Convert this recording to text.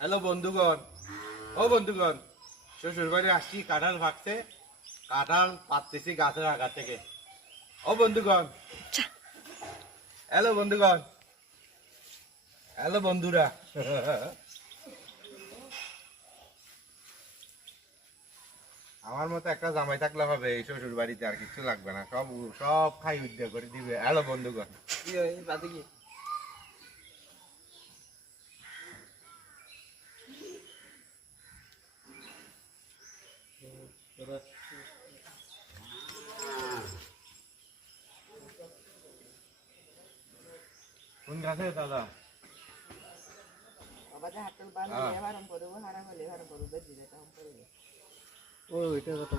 Hello বন্ধুগণ। ও বন্ধুগণ শ্বশুর বাড়ি আসছি কাঁঠাল ভাগতে। কাঁঠাল পাততেছি গাছের আগা থেকে। ও বন্ধুগণ। হ্যালো বন্ধুগণ। হ্যালো বন্ধুরা। আমার মতো একটা জামাই থাকলে হবে এই শ্বশুর বাড়িতে আর কিছু লাগবে না। সব সব খাই উদ্যোগ করে দিবে। হ্যালো বন্ধুগণ। কোন গাছে দাদা? বাবা যে হাতল বান হ্যাঁ। হারাম করব হারাম হলে হারাম করব হারাম করব ও এটা কথা